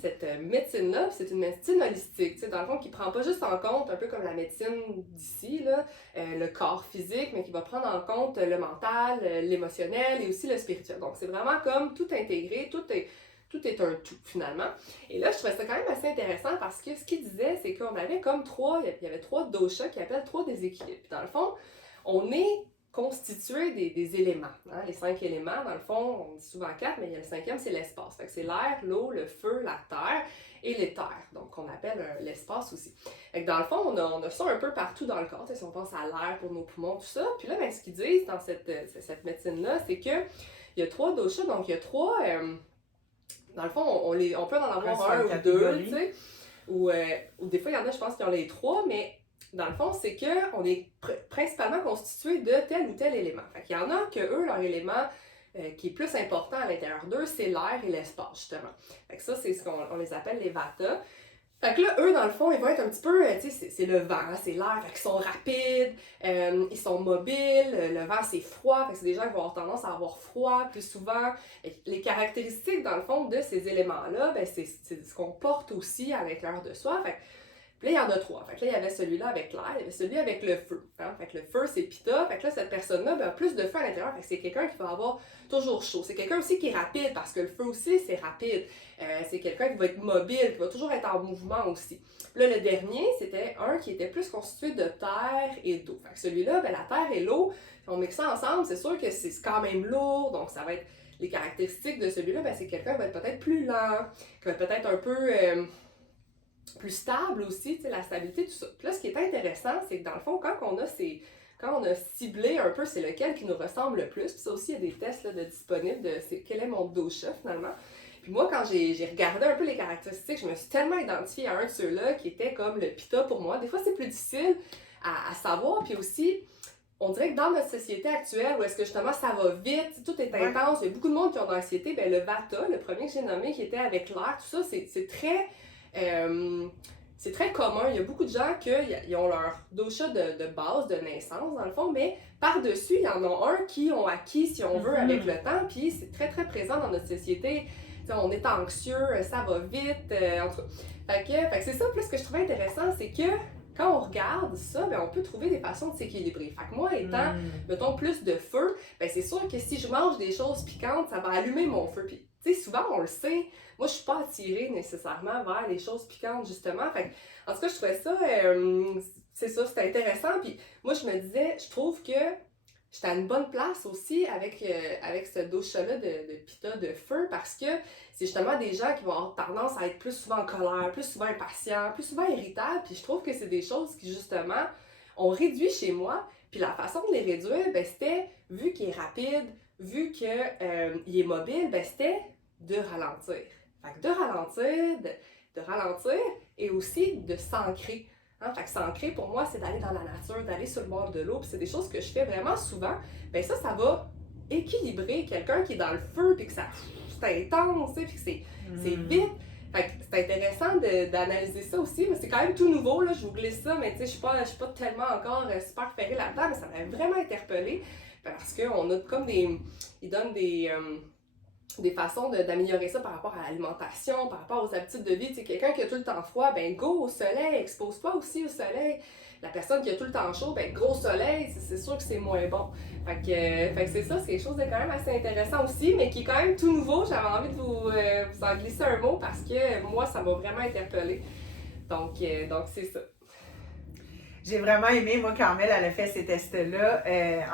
cette médecine-là. C'est une médecine holistique, tu sais, dans le fond, qui prend pas juste en compte, un peu comme la médecine d'ici, là, le corps physique, mais qui va prendre en compte le mental, l'émotionnel et aussi le spirituel. Donc, c'est vraiment comme tout intégré, tout est un tout, finalement. Et là, je trouvais ça quand même assez intéressant parce que ce qu'il disait, c'est qu'on avait comme il y avait 3 doshas qui appellent 3 déséquilibres. Puis dans le fond, on est constitué des éléments. Hein? Les 5 éléments, dans le fond, on dit souvent 4, mais il y a le 5e, c'est l'espace. Fait que c'est l'air, l'eau, le feu, la terre et l'éther. Donc, on appelle l'espace aussi. Fait que dans le fond, on a ça un peu partout dans le corps. Si on pense à l'air pour nos poumons, tout ça. Puis là, ben, ce qu'ils disent dans cette médecine-là, c'est qu'il y a 3 doshas. Donc, il y a 3... dans le fond, on peut en avoir un ou deux, tu sais. Ou des fois, il y en a, je pense, qui ont les 3, mais dans le fond, c'est qu'on est principalement constitué de tel ou tel élément. Fait qu'il y en a que eux, leur élément qui est plus important à l'intérieur d'eux, c'est l'air et l'espace, justement. Fait que ça, c'est ce qu'on les appelle les vata. Fait que là, eux, dans le fond, ils vont être un petit peu, tu sais, c'est le vent, hein, c'est l'air, fait qu'ils sont rapides, ils sont mobiles, le vent, c'est froid, fait que c'est des gens qui vont avoir tendance à avoir froid plus souvent. Les caractéristiques, dans le fond, de ces éléments-là, ben, c'est ce qu'on porte aussi à l'intérieur de soi. Fait que puis là, il y en a 3. Fait que là, il y avait celui-là avec l'air, il y avait celui avec le feu. Hein? Fait que le feu, c'est Pitta. Fait que là, cette personne-là ben, a plus de feu à l'intérieur. Fait que c'est quelqu'un qui va avoir toujours chaud. C'est quelqu'un aussi qui est rapide, parce que le feu aussi, c'est rapide. C'est quelqu'un qui va être mobile, qui va toujours être en mouvement aussi. Puis là, le dernier, c'était un qui était plus constitué de terre et d'eau. Fait que celui-là, ben, la terre et l'eau, si on mixe ça ensemble, c'est sûr que c'est quand même lourd. Donc, ça va être les caractéristiques de celui-là, ben, c'est quelqu'un qui va être peut-être plus lent, qui va être peut-être un peu... plus stable aussi, tu sais, la stabilité, tout ça. Puis là, ce qui est intéressant, c'est que dans le fond, quand on a ciblé un peu c'est lequel qui nous ressemble le plus, puis ça aussi, il y a des tests là, disponibles de quel est mon dosha finalement. Puis moi, quand j'ai regardé un peu les caractéristiques, je me suis tellement identifiée à un de ceux-là qui était comme le Pitta pour moi. Des fois, c'est plus difficile à savoir, puis aussi, on dirait que dans notre société actuelle, où est-ce que justement ça va vite, tout est intense, il y a beaucoup de monde qui ont de l'anxiété, ben le Vata, le premier que j'ai nommé, qui était avec l'air, tout ça, c'est très... c'est très commun. Il y a beaucoup de gens qui ont leur dosha de base, de naissance, dans le fond, mais par-dessus, il y en a un qui ont acquis, si on veut, avec le temps, puis c'est très, très présent dans notre société. T'sais, on est anxieux, ça va vite, en tout cas. Fait que c'est ça, plus ce que je trouvais intéressant, c'est que quand on regarde ça, ben, on peut trouver des façons de s'équilibrer. Fait que moi, étant, mettons, plus de feu, ben, c'est sûr que si je mange des choses piquantes, ça va allumer mon feu. Puis, tu sais, souvent, on le sait, moi, je suis pas attirée nécessairement vers les choses piquantes, justement. Fait que, en tout cas, je trouvais ça, c'est ça, c'était intéressant. Puis, moi, je me disais, je trouve que j'étais à une bonne place aussi avec ce dosha-là de Pitta de feu parce que c'est justement des gens qui vont avoir tendance à être plus souvent en colère, plus souvent impatients, plus souvent irritables. Puis je trouve que c'est des choses qui, justement, ont réduit chez moi. Puis la façon de les réduire, ben, c'était, vu qu'il est rapide, vu qu'il est mobile, ben, c'était de ralentir. Fait que de ralentir et aussi de s'ancrer. Hein? Fait que s'ancrer, pour moi, c'est d'aller dans la nature, d'aller sur le bord de l'eau, puis c'est des choses que je fais vraiment souvent. Ben ça va équilibrer quelqu'un qui est dans le feu, puis que c'est intense, puis que c'est vite. Fait que c'est intéressant d'analyser ça aussi, mais c'est quand même tout nouveau, là, je vous glisse ça, mais tu sais, je suis pas tellement encore super ferrée là-dedans, mais ça m'a vraiment interpellée, parce qu'on a comme ils donnent des façons d'améliorer ça par rapport à l'alimentation, par rapport aux habitudes de vie. Tu sais, quelqu'un qui a tout le temps froid, ben go au soleil, expose-toi aussi au soleil. La personne qui a tout le temps chaud, ben gros soleil, c'est sûr que c'est moins bon. Fait que c'est ça, c'est quelque chose de quand même assez intéressant aussi, mais qui est quand même tout nouveau. J'avais envie de vous en glisser un mot parce que moi, ça m'a vraiment interpellée. Donc c'est ça. J'ai vraiment aimé, moi, quand elle a fait ces tests-là.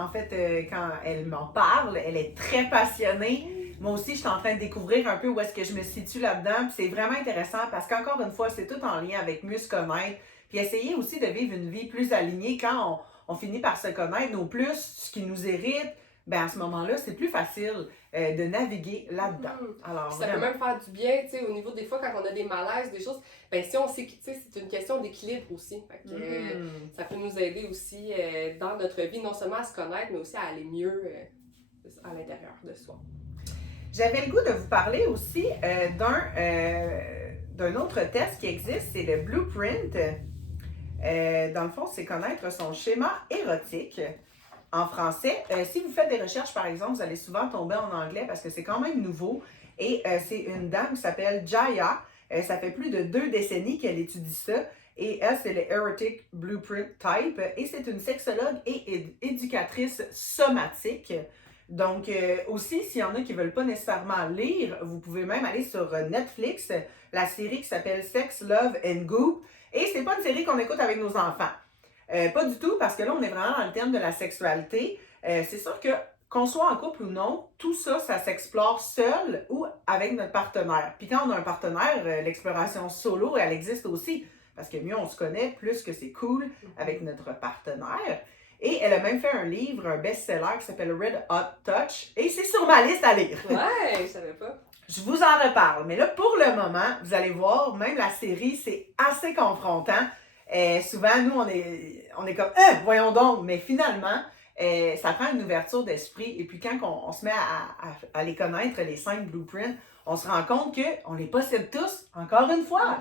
En fait, quand elle m'en parle, elle est très passionnée. Moi aussi, je suis en train de découvrir un peu où est-ce que je me situe là-dedans. Puis c'est vraiment intéressant parce qu'encore une fois, c'est tout en lien avec mieux se connaître. Puis essayer aussi de vivre une vie plus alignée quand on finit par se connaître. Au plus, ce qui nous irrite, ben à ce moment-là, c'est plus facile de naviguer là-dedans. Alors, ça peut même faire du bien, tu sais, au niveau des fois, quand on a des malaises, des choses, ben si on sait, tu sais, c'est une question d'équilibre aussi. Fait que, ça peut nous aider aussi dans notre vie, non seulement à se connaître, mais aussi à aller mieux à l'intérieur de soi. J'avais le goût de vous parler aussi d'un autre test qui existe, c'est le Blueprint. Dans le fond, c'est connaître son schéma érotique en français. Si vous faites des recherches, par exemple, vous allez souvent tomber en anglais parce que c'est quand même nouveau. Et c'est une dame qui s'appelle Jaya. Ça fait plus de 2 décennies qu'elle étudie ça. Et elle, c'est le Erotic Blueprint Type. Et c'est une sexologue et éducatrice somatique. Donc, aussi, s'il y en a qui ne veulent pas nécessairement lire, vous pouvez même aller sur Netflix, la série qui s'appelle Sex, Love and Goop. Et c'est pas une série qu'on écoute avec nos enfants. Pas du tout, parce que là, on est vraiment dans le thème de la sexualité. C'est sûr que qu'on soit en couple ou non, tout ça, ça s'explore seul ou avec notre partenaire. Puis quand on a un partenaire, l'exploration solo, elle existe aussi. Parce que mieux on se connaît, plus que c'est cool avec notre partenaire. Et elle a même fait un livre, un best-seller qui s'appelle Red Hot Touch. Et c'est sur ma liste à lire. Ouais, je savais pas. Je vous en reparle. Mais là, pour le moment, vous allez voir, même la série, c'est assez confrontant. Souvent, nous, on est comme, voyons donc. Mais finalement, ça prend une ouverture d'esprit. Et puis, quand on se met à les connaître, les 5 blueprints, on se rend compte qu'on les possède tous, encore une fois.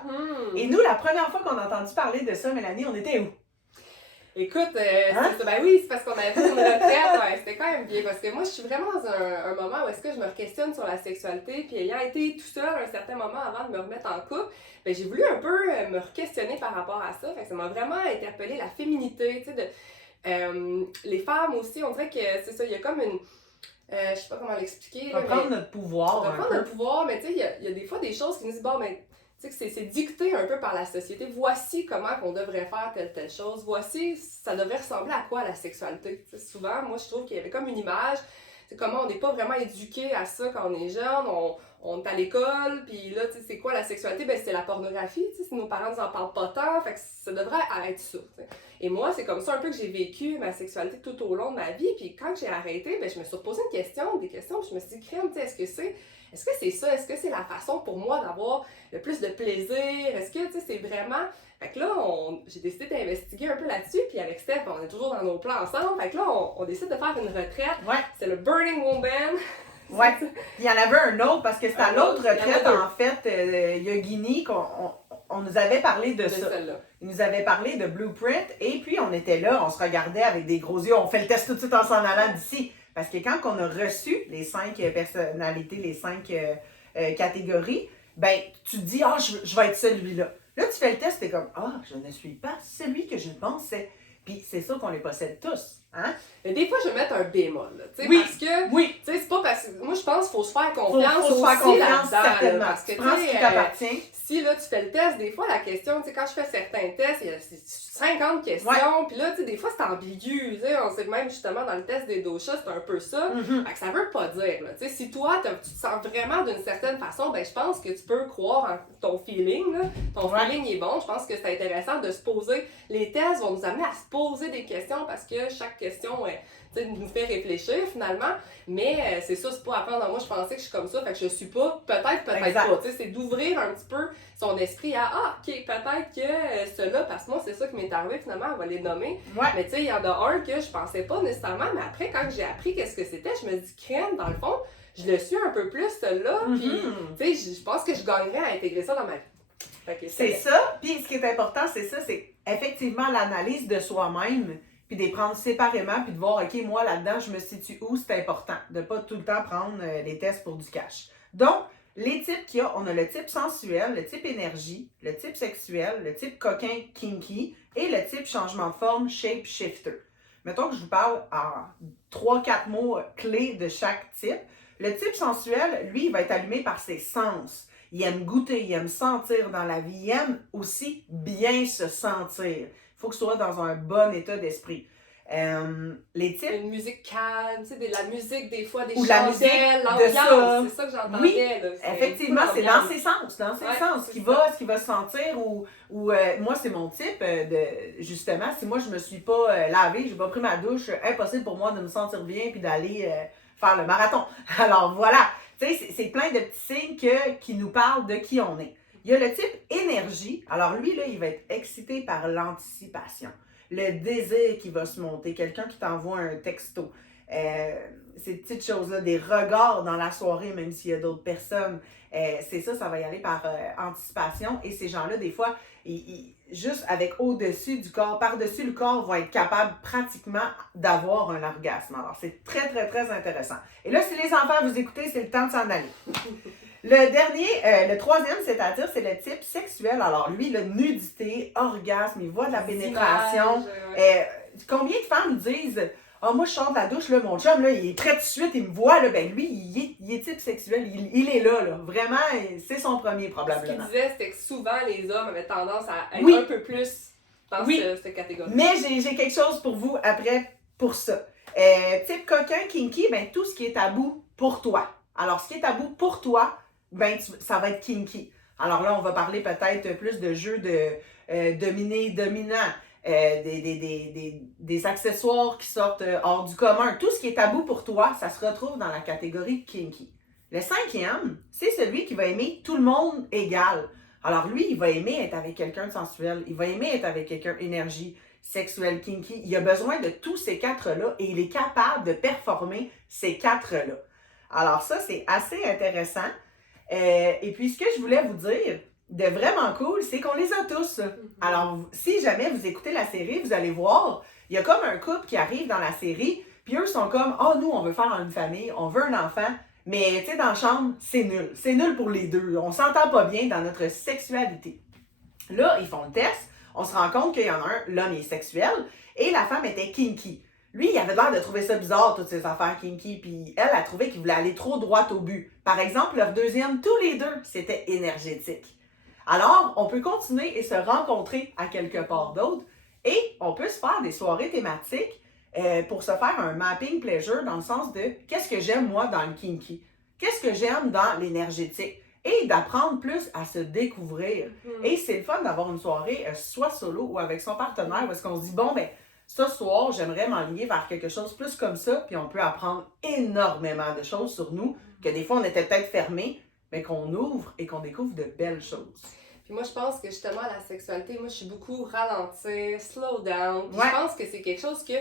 Et nous, la première fois qu'on a entendu parler de ça, Mélanie, on était où? Écoute, ben oui, c'est parce qu'on avait fait une retraite, ouais, c'était quand même bien, parce que moi, je suis vraiment dans un moment où est-ce que je me questionne sur la sexualité, puis ayant été tout seul un certain moment avant de me remettre en couple, ben j'ai voulu un peu me questionner par rapport à ça, fait que ça m'a vraiment interpellé la féminité, tu sais, les femmes aussi, on dirait que c'est ça, il y a comme une... je sais pas comment l'expliquer. On va prendre notre pouvoir. On va prendre notre pouvoir, mais tu sais, il y a des fois des choses qui nous disent, bon, mais tu sais, que c'est dicté un peu par la société. Voici comment on devrait faire telle chose. Voici, ça devrait ressembler à quoi la sexualité. Tu sais, souvent, moi, je trouve qu'il y avait comme une image. C'est comment on n'est pas vraiment éduqué à ça quand on est jeune. On est à l'école, puis là, tu sais, c'est quoi la sexualité? Ben, c'est la pornographie, tu sais, si nos parents nous en parlent pas tant, fait que ça devrait être ça, tu sais. Et moi, c'est comme ça un peu que j'ai vécu ma sexualité tout au long de ma vie, puis quand j'ai arrêté, ben, je me suis reposé des questions, puis je me suis dit, crème, tu sais, est-ce que c'est ça? Est-ce que c'est la façon pour moi d'avoir le plus de plaisir? Est-ce que, tu sais, c'est vraiment... Fait que là, j'ai décidé d'investiguer un peu là-dessus, puis avec Steph, on est toujours dans nos plans ensemble, fait que là, on décide de faire une retraite. Ouais. C'est le Burning Woman. Ouais. Il y en avait un autre, parce que c'était à l'autre retraite, en fait, Yogini, on nous avait parlé de ça. Il nous avait parlé de Blueprint, et puis on était là, on se regardait avec des gros yeux, on fait le test tout de suite en s'en allant d'ici. Parce que quand on a reçu les 5 personnalités, les 5 catégories, ben, tu te dis, je vais être celui-là. Là, tu fais le test, t'es comme, je ne suis pas celui que je pensais. Puis c'est ça qu'on les possède tous. Hein? Mais des fois, je vais mettre un bémol, tu sais, oui, parce que, oui. tu sais, c'est pas parce que, moi, je pense qu'il faut se faire confiance faut se faire confiance, certainement. Là, parce que, tu prends ce qui t'appartient. Si, là, tu fais le test, des fois, la question, tu sais, quand je fais certains tests, il y a 50 questions, puis là, tu sais, des fois, c'est ambigu, tu sais, on sait même, justement, dans le test des doshas, c'est un peu ça, fait que ça veut pas dire, là, tu sais, si toi, tu te sens vraiment d'une certaine façon, ben, je pense que tu peux croire en ton feeling, là, ton feeling est bon, je pense que c'est intéressant de se poser, les tests vont nous amener à se poser des questions, parce que chaque question, nous fait réfléchir finalement, mais c'est ça, c'est pas apprendre. Moi, je pensais que je suis comme ça, fait que je suis pas, peut-être pas. C'est d'ouvrir un petit peu son esprit à ok, peut-être que ceux-là, parce que moi, c'est ça qui m'est arrivé finalement, on va les nommer. Ouais. Mais tu sais, il y en a un que je pensais pas nécessairement, mais après, quand j'ai appris qu'est-ce que c'était, je me dis, crème, dans le fond, je le suis un peu plus, celui-là, puis tu sais, je pense que je gagnerais à intégrer ça dans ma vie. C'est ça, puis ce qui est important, c'est ça, c'est effectivement l'analyse de soi-même, puis de les prendre séparément, puis de voir, OK, moi, là-dedans, je me situe où, c'est important, de ne pas tout le temps prendre des tests pour du cash. Donc, les types qu'il y a, on a le type sensuel, le type énergie, le type sexuel, le type coquin kinky, et le type changement de forme shape shifter. Mettons que je vous parle en 3-4 mots clés de chaque type. Le type sensuel, lui, il va être allumé par ses sens. Il aime goûter, il aime sentir dans la vie, il aime aussi bien se sentir. Il faut que ce soit dans un bon état d'esprit. Les types... Une musique calme, tu sais, de la musique des fois, des chandelles, l'ambiance, c'est ça que j'entendais. Oui, là, effectivement, c'est dans ses sens, ce qu'il va sentir. Ou moi, c'est mon type justement, si moi je me suis pas lavée, j'ai pas pris ma douche, impossible pour moi de me sentir bien puis d'aller faire le marathon. Alors voilà, tu sais, c'est plein de petits signes qui nous parlent de qui on est. Il y a le type énergie. Alors lui, là, il va être excité par l'anticipation. Le désir qui va se monter. Quelqu'un qui t'envoie un texto. Ces petites choses-là, des regards dans la soirée, même s'il y a d'autres personnes. C'est ça va y aller par anticipation. Et ces gens-là, des fois, juste avec au-dessus du corps, par-dessus le corps, vont être capables pratiquement d'avoir un orgasme. Alors, c'est très, très, très intéressant. Et là, si les enfants vous écoutez, c'est le temps de s'en aller. Le dernier, le troisième, c'est-à-dire, c'est le type sexuel. Alors, lui, la nudité, orgasme, il voit de la pénétration. Combien de femmes disent moi, je sors de la douche, là, mon chum, là, il est prêt tout de suite, il me voit, là, ben lui, il est type sexuel, il est là. Vraiment, c'est son premier, probablement. Ce qu'il disait, c'était que souvent, les hommes avaient tendance à être un peu plus dans Oui. cette catégorie. Mais j'ai quelque chose pour vous après pour ça. Type coquin, kinky, ben tout ce qui est tabou pour toi. Alors, ce qui est tabou pour toi, ben ça va être kinky. Alors là, on va parler peut-être plus de jeux de dominé-dominant, des accessoires qui sortent hors du commun. Tout ce qui est tabou pour toi, ça se retrouve dans la catégorie kinky. Le 5e, c'est celui qui va aimer tout le monde égal. Alors lui, il va aimer être avec quelqu'un de sensuel, il va aimer être avec quelqu'un d'énergie sexuelle, kinky. Il a besoin de tous ces 4-là et il est capable de performer ces 4-là. Alors ça, c'est assez intéressant. Et puis, ce que je voulais vous dire de vraiment cool, c'est qu'on les a tous. Alors, si jamais vous écoutez la série, vous allez voir, il y a comme un couple qui arrive dans la série, puis eux sont comme, oh, nous, on veut faire une famille, on veut un enfant, mais tu sais, dans la chambre, c'est nul. C'est nul pour les deux. On s'entend pas bien dans notre sexualité. Là, ils font le test, on se rend compte qu'il y en a un, l'homme est sexuel, et la femme était kinky. Lui, il avait l'air de trouver ça bizarre, toutes ces affaires kinky, puis elle a trouvé qu'il voulait aller trop droit au but. Par exemple, leur deuxième, tous les deux, c'était énergétique. Alors, on peut continuer et se rencontrer à quelque part d'autre, et on peut se faire des soirées thématiques pour se faire un mapping pleasure dans le sens de qu'est-ce que j'aime moi dans le kinky, qu'est-ce que j'aime dans l'énergétique, et d'apprendre plus à se découvrir. Et c'est le fun d'avoir une soirée, soit solo ou avec son partenaire, parce qu'on se dit, bon, ben, ce soir, j'aimerais m'enligner vers quelque chose plus comme ça, puis on peut apprendre énormément de choses sur nous, que des fois on était peut-être fermés, mais qu'on ouvre et qu'on découvre de belles choses. Puis moi, je pense que justement, la sexualité, moi, je suis beaucoup ralentir, slow down. Puis Ouais. je pense que c'est quelque chose que, tu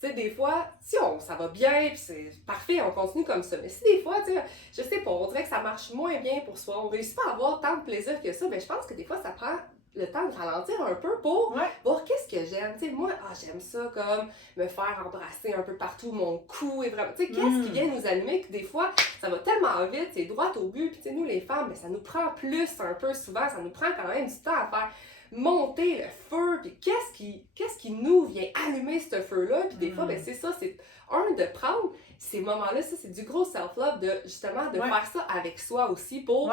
sais, des fois, si ça va bien, puis c'est parfait, on continue comme ça. Mais si des fois, tu sais, je sais pas, on dirait que ça marche moins bien pour soi, on réussit pas à avoir tant de plaisir que ça, ben je pense que des fois, ça prend le temps de ralentir un peu pour voir qu'est-ce que j'aime. Tu sais, moi, j'aime ça comme me faire embrasser un peu partout, mon cou, et vraiment, tu sais, qu'est-ce qui vient nous animer, que des fois, ça va tellement vite, c'est droit au but, puis tu sais, nous, les femmes, ben, ça nous prend plus un peu souvent, ça nous prend quand même du temps à faire monter le feu, puis qu'est-ce qui nous vient allumer ce feu-là, puis des fois, ben c'est ça, c'est de prendre ces moments-là, ça, c'est du gros self-love, de justement, de faire ça avec soi aussi, pour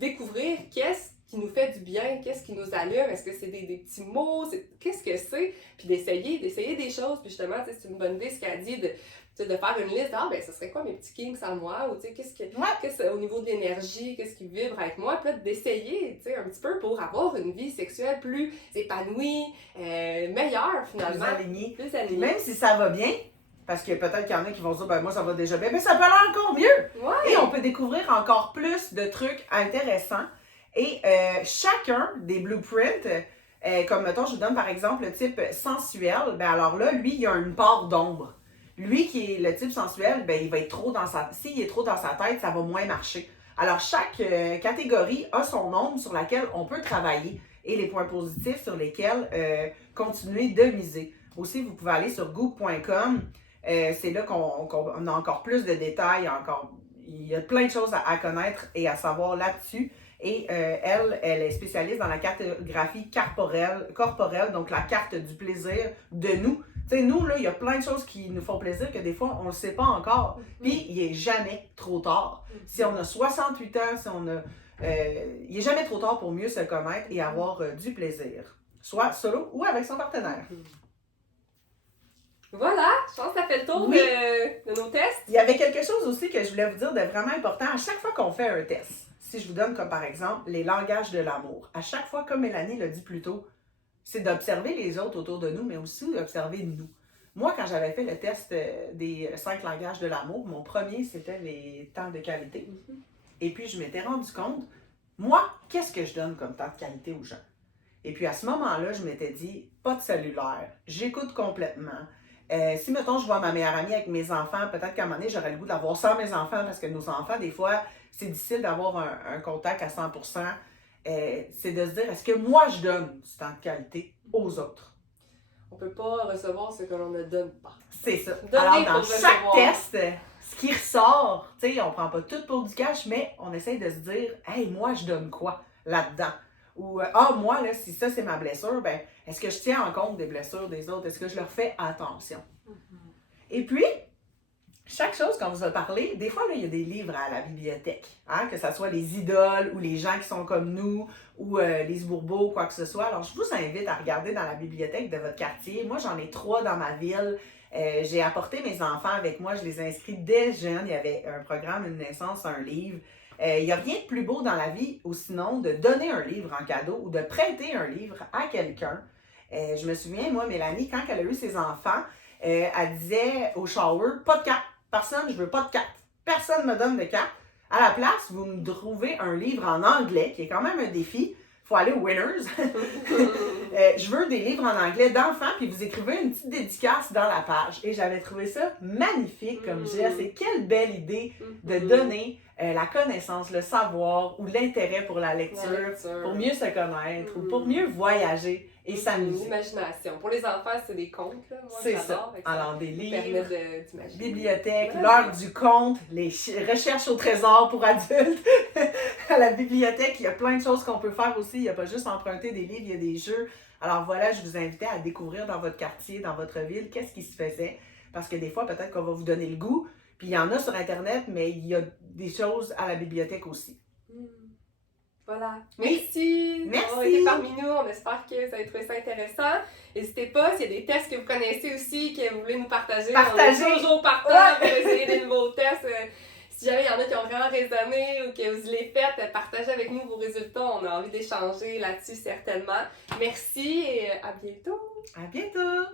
découvrir qu'est-ce qui nous fait du bien, qu'est-ce qui nous allume, est-ce que c'est des petits mots, qu'est-ce que c'est, puis d'essayer des choses, puis justement, c'est une bonne idée ce qu'elle dit, de faire une liste, ben ce serait quoi mes petits kinks à moi, ou tu sais, qu'est-ce au niveau de l'énergie, qu'est-ce qui vibre avec moi, puis là, d'essayer, tu sais, un petit peu pour avoir une vie sexuelle plus épanouie, meilleure finalement. Plus alignée. Même si ça va bien, parce que peut-être qu'il y en a qui vont se dire, ben moi ça va déjà bien, mais ça peut aller encore mieux! Et on peut découvrir encore plus de trucs intéressants. Et chacun des blueprints, comme mettons, je vous donne par exemple le type sensuel, ben alors là, lui, il a une part d'ombre. Lui qui est le type sensuel, ben il va être trop dans s'il est trop dans sa tête, ça va moins marcher. Alors chaque catégorie a son ombre sur laquelle on peut travailler et les points positifs sur lesquels continuer de miser. Aussi, vous pouvez aller sur goop.com, c'est là qu'on a encore plus de détails, il y a plein de choses à connaître et à savoir là-dessus. Et elle est spécialiste dans la cartographie corporelle, donc la carte du plaisir de nous. Tu sais, nous, là, il y a plein de choses qui nous font plaisir que des fois, on ne le sait pas encore. Puis, il n'est jamais trop tard. Si on a 68 ans, il n'est jamais trop tard pour mieux se connaître et avoir du plaisir. Soit solo ou avec son partenaire. Voilà, je pense que ça fait le tour de nos tests. Il y avait quelque chose aussi que je voulais vous dire de vraiment important. À chaque fois qu'on fait un test, si je vous donne comme par exemple les langages de l'amour, à chaque fois, comme Mélanie l'a dit plus tôt, c'est d'observer les autres autour de nous, mais aussi d'observer nous. Moi, quand j'avais fait le test des 5 langages de l'amour, mon premier, c'était les temps de qualité. Et puis, je m'étais rendu compte, moi, qu'est-ce que je donne comme temps de qualité aux gens? Et puis, à ce moment-là, je m'étais dit, pas de cellulaire, j'écoute complètement. Si, mettons, je vois ma meilleure amie avec mes enfants, peut-être qu'à un moment donné, j'aurais le goût d'avoir sans mes enfants, parce que nos enfants, des fois, c'est difficile d'avoir un contact à 100%. C'est de se dire, est-ce que moi, je donne du temps de qualité aux autres? On ne peut pas recevoir ce que l'on ne donne pas. C'est ça. Alors, dans chaque test, ce qui ressort, tu sais, on prend pas tout pour du cash, mais on essaye de se dire, hey, moi, je donne quoi là-dedans? Ou, moi, là, si ça, c'est ma blessure, ben, est-ce que je tiens en compte des blessures des autres? Est-ce que je leur fais attention? Et puis, chaque chose qu'on vous a parlé, des fois, là, il y a des livres à la bibliothèque, hein, que ce soit les idoles ou les gens qui sont comme nous ou les Bourbeaux, quoi que ce soit. Alors, je vous invite à regarder dans la bibliothèque de votre quartier. Moi, j'en ai 3 dans ma ville. J'ai apporté mes enfants avec moi, je les ai inscrits dès jeunes. Il y avait un programme, une naissance, un livre. Il n'y a rien de plus beau dans la vie, ou sinon de donner un livre en cadeau ou de prêter un livre à quelqu'un. Je me souviens, moi, Mélanie, quand elle a eu ses enfants, elle disait au shower, pas de carte. Personne, je veux pas de carte. Personne ne me donne de carte. À la place, vous me trouvez un livre en anglais, qui est quand même un défi. Il faut aller au Winners. Je veux des livres en anglais d'enfants, puis vous écrivez une petite dédicace dans la page. Et j'avais trouvé ça magnifique comme geste. Et quelle belle idée de donner la connaissance, le savoir ou l'intérêt pour la lecture, pour mieux se connaître ou pour mieux voyager et s'amuser. L'imagination. Pour les enfants, c'est des contes, là. Moi, c'est j'adore. ça. Alors, des livres, d'imaginer. bibliothèque, l'heure du conte, les recherches au trésor pour adultes. À la bibliothèque, il y a plein de choses qu'on peut faire aussi. Il n'y a pas juste emprunter des livres, il y a des jeux. Alors voilà, je vous invitais à découvrir dans votre quartier, dans votre ville, qu'est-ce qui se faisait. Parce que des fois, peut-être qu'on va vous donner le goût. Puis il y en a sur Internet, mais il y a des choses à la bibliothèque aussi. Voilà. Merci. Merci. On été parmi nous. On espère que vous avez trouvé ça intéressant. N'hésitez pas, s'il y a des tests que vous connaissez aussi, que vous voulez nous partager. Partagez. On est toujours partant pour essayer des nouveaux tests. Si jamais il y en a qui ont vraiment résonné ou que vous les faites, partagez avec nous vos résultats. On a envie d'échanger là-dessus certainement. Merci et à bientôt. À bientôt.